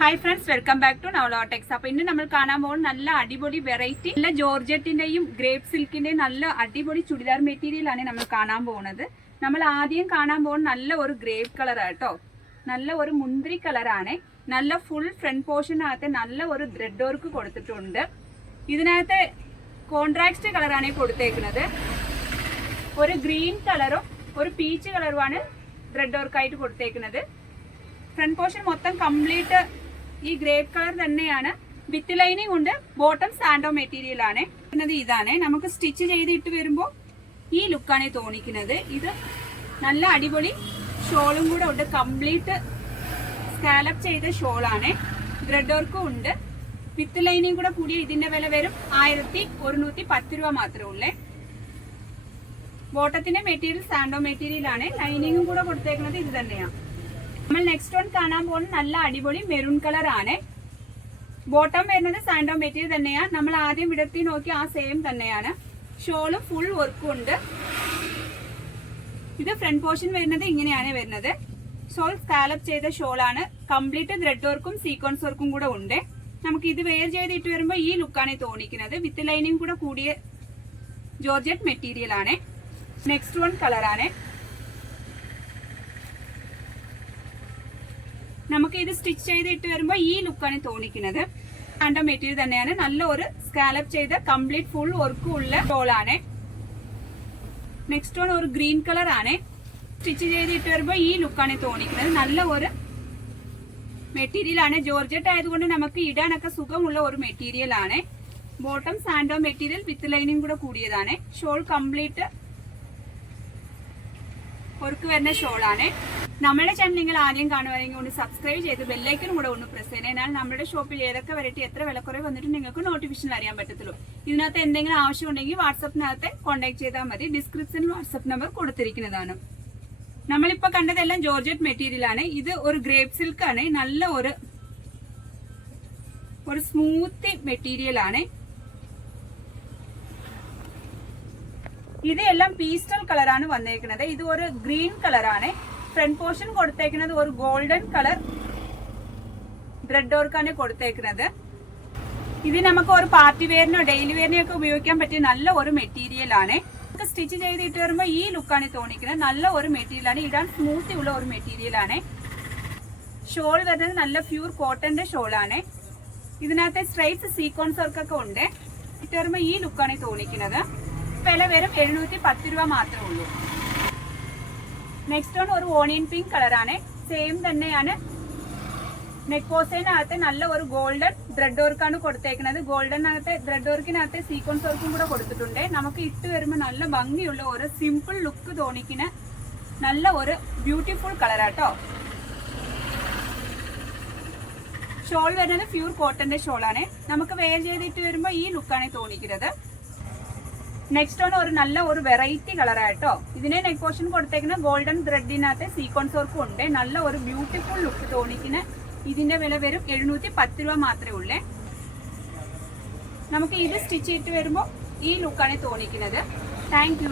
Hi friends welcome back to നവലോടെക്സ് അപ്പൊ ഇന്ന് നമ്മൾ കാണാൻ പോകുന്ന നല്ല അടിപൊളി വെറൈറ്റി നല്ല ജോർജറ്റിന്റെയും ഗ്രേപ്പ് സിൽക്കിന്റെയും നല്ല അടിപൊളി ചുടിദാർ മെറ്റീരിയൽ ആണ് നമ്മൾ കാണാൻ പോകുന്നത്. നമ്മൾ ആദ്യം കാണാൻ പോകുന്ന നല്ല ഒരു ഗ്രേപ്പ് കളർ കേട്ടോ. നല്ല ഒരു മുന്തിരി കളറാണ് നല്ല ഫുൾ ഫ്രണ്ട് പോർഷനകത്ത് നല്ല ഒരു ത്രെഡ് വർക്ക് കൊടുത്തിട്ടുണ്ട്. ഇതിനകത്ത് കോൺട്രാക്സ്റ്റ് കളറാണ് കൊടുത്തേക്കുന്നത്. ഒരു ഗ്രീൻ കളറും ഒരു പീച്ച് കളറുമാണ് ത്രെഡ് വർക്കായിട്ട് കൊടുത്തേക്കുന്നത്. ഫ്രണ്ട് പോർഷൻ മൊത്തം കംപ്ലീറ്റ് ഈ ഗ്രേപ്പ് കളർ തന്നെയാണ്. വിത്ത് ലൈനിങ് ഉണ്ട്. ബോട്ടം സാൻഡോ മെറ്റീരിയൽ ആണ്. പിന്നെ ഇതാണ്. നമുക്ക് സ്റ്റിച്ച് ചെയ്തിട്ട് വരുമ്പോൾ ഈ ലുക്കാണ് തോന്നിക്കുന്നത്. ഇത് നല്ല അടിപൊളി ഷോളും കൂടെ ഉണ്ട്. കംപ്ലീറ്റ് സ്കാലപ്പ് ചെയ്ത ഷോളാണ്. ത്രെഡ് വർക്കും ഉണ്ട്. വിത്ത് ലൈനിങ് കൂടെ കൂടിയ ഇതിന്റെ വില വരും ആയിരത്തി ഒരുന്നൂറ്റി പത്ത് രൂപ മാത്രമേ ഉള്ളേ. ബോട്ടത്തിന്റെ മെറ്റീരിയൽ സാൻഡോ മെറ്റീരിയൽ ആണ്. ലൈനിങ്ങും കൂടെ കൊടുത്തേക്കുന്നത് ഇത് തന്നെയാണ് നമ്മൾ നെക്സ്റ്റ് വൺ കാണാൻ പോകുന്ന നല്ല അടിപൊളി മെറൂൺ കളർ ആണ്. ബോട്ടം വരുന്നത് സാൻഡോ മെറ്റീരിയൽ തന്നെയാണ് നമ്മൾ ആദ്യം വിടർത്തി നോക്കി ആ സെയിം തന്നെയാണ്. ഷോളും ഫുൾ വർക്കും ഉണ്ട്. ഇത് ഫ്രണ്ട് പോർഷൻ വരുന്നത് ഇങ്ങനെയാണ് വരുന്നത്. ഷോൾ സ്കാലപ്പ് ചെയ്ത ഷോളാണ് കംപ്ലീറ്റ് ത്രെഡ് വർക്കും സീക്വൻസ് വർക്കും കൂടെ ഉണ്ട്. നമുക്ക് ഇത് വെയർ ചെയ്തിട്ട് വരുമ്പോൾ ഈ ലുക്കാണ് തോന്നിക്കുന്നത്. വിത്ത് ലൈനിങ് കൂടെ കൂടിയ ജോർജറ്റ് മെറ്റീരിയൽ ആണ്. നെക്സ്റ്റ് വൺ കളറാണ് നമുക്ക് ഇത് സ്റ്റിച്ച് ചെയ്ത് ഇട്ട് വരുമ്പോൾ ഈ ലുക്കാണ് തോന്നിക്കുന്നത്. കണ്ട മെറ്റീരിയൽ തന്നെയാണ്. നല്ല ഒരു സ്കാലപ്പ് ചെയ്ത കംപ്ലീറ്റ് ഫുൾ വർക്കും ഉള്ള ഷോളാണ് നെക്സ്റ്റ് വൺ ഒരു ഗ്രീൻ കളർ ആണ്. സ്റ്റിച്ച് ചെയ്ത് ഇട്ട് വരുമ്പോൾ ഈ ലുക്കാണ് തോന്നിക്കുന്നത്. നല്ല ഒരു മെറ്റീരിയൽ ആണ്. ജോർജറ്റ് ആയതുകൊണ്ട് നമുക്ക് ഇടാനൊക്കെ സുഖമുള്ള ഒരു മെറ്റീരിയൽ ആണ്. ബോട്ടം സാൻഡോ മെറ്റീരിയൽ വിത്ത് ലൈനിങ് കൂടെ കൂടിയതാണ്. ഷോൾ കംപ്ലീറ്റ് വർക്ക് വരുന്ന ഷോളാണ് നമ്മുടെ ചാനൽ നിങ്ങൾ ആദ്യം കാണുവാണെങ്കിൽ ഒന്ന് സബ്സ്ക്രൈബ് ചെയ്ത് ബെല്ലൈക്കനും കൂടെ ഒന്ന് പ്രസ് ചെയ്യണം. എന്നാൽ നമ്മുടെ ഷോപ്പിൽ ഏതൊക്കെ വെറൈറ്റി എത്ര വിലക്കുറവ് വന്നിട്ട് നിങ്ങൾക്ക് നോട്ടിഫിക്കേഷൻ അറിയാൻ പറ്റത്തുള്ളൂ. ഇതിനകത്ത് എന്തെങ്കിലും ആവശ്യം ഉണ്ടെങ്കിൽ വാട്സപ്പിനകത്ത് കോൺടാക്ട് ചെയ്താൽ മതി. ഡിസ്ക്രിപ്ഷനിൽ വാട്സപ്പ് നമ്പർ കൊടുത്തിരിക്കുന്നതാണ്. നമ്മളിപ്പോ കണ്ടതെല്ലാം ജോർജറ്റ് മെറ്റീരിയൽ ആണ്. ഇത് ഒരു ഗ്രേപ്പ് സിൽക്ക് ആണ്. നല്ല ഒരു ഒരു സ്മൂത്ത് മെറ്റീരിയൽ ആണ്. ഇത് എല്ലാം പീസ്റ്റൽ കളറാണ് വന്നേക്കുന്നത്. ഇത് ഒരു ഗ്രീൻ കളറാണ് ഫ്രണ്ട് പോർഷൻ കൊടുത്തേക്കുന്നത് ഒരു ഗോൾഡൻ കളർ ത്രെഡ് വർക്കാണ് കൊടുത്തേക്കുന്നത്. ഇത് നമുക്ക് ഒരു പാർട്ടി വെയറിനോ ഡെയിലി വെയറിനോ ഒക്കെ ഉപയോഗിക്കാൻ പറ്റിയ നല്ല ഒരു മെറ്റീരിയൽ ആണ്. സ്റ്റിച്ച് ചെയ്തിട്ട് വരുമ്പോൾ ഈ ലുക്കാണ് തോന്നിക്കുന്നത്. നല്ല ഒരു മെറ്റീരിയൽ ആണ്. ഇടാൻ സ്മൂത്തി ഉള്ള ഒരു മെറ്റീരിയൽ ആണ്. ഷോൾ വരുന്നത് നല്ല പ്യൂർ കോട്ടന്റെ ഷോൾ ആണ്. ഇതിനകത്ത് സ്ട്രൈറ്റ് സീക്വൻസ് വർക്കൊക്കെ ഉണ്ട്. ഇട്ട് വരുമ്പോൾ ഈ ലുക്കാണ് തോന്നിക്കുന്നത്. വില വെറും എഴുന്നൂറ്റി പത്ത് രൂപ മാത്രമേ ഉള്ളൂ. നെക്സ്റ്റ് വൺ ഒരു ഓണിയൻ പിങ്ക് കളറാണ് സെയിം തന്നെയാണ്. നെക്ക് നല്ല ഒരു ഗോൾഡൻ ത്രെഡ് വർക്കാണ് കൊടുത്തേക്കുന്നത്. ഗോൾഡനകത്ത് ത്രെഡ് വർക്കിനകത്ത് സീക്വൻസ് വർക്കും കൂടെ കൊടുത്തിട്ടുണ്ട്. നമുക്ക് ഇട്ട് വരുമ്പോൾ നല്ല ഭംഗിയുള്ള ഒരു സിമ്പിൾ ലുക്ക് തോന്നിക്കുന്ന നല്ല ഒരു ബ്യൂട്ടിഫുൾ കളറാട്ടോ ഷോൾ വരുന്നത് പ്യൂർ കോട്ടന്റെ ഷോളാണ് നമുക്ക് വെയർ ചെയ്തിട്ട് വരുമ്പോൾ ഈ ലുക്കാണ് തോന്നിക്കുന്നത്. നെക്സ്റ്റ് ആണ് ഒരു നല്ല ഒരു വെറൈറ്റി കളറായിട്ടോ ഇതിനെ നെക് പോർഷൻ കൊടുത്തേക്കുന്ന ഗോൾഡൻ ത്രെഡിനകത്ത് സീക്വൻസ് വർക്കും ഉണ്ട്. നല്ല ഒരു ബ്യൂട്ടിഫുൾ ലുക്ക് തോന്നിക്കുന്ന ഇതിന്റെ വില വരും എഴുന്നൂറ്റി പത്ത് രൂപ മാത്രമേ ഉള്ളേ. നമുക്ക് ഇത് സ്റ്റിച്ച് ചെയ്തിട്ട് വരുമ്പോൾ ഈ ലുക്കാണ് തോന്നിക്കുന്നത്. താങ്ക്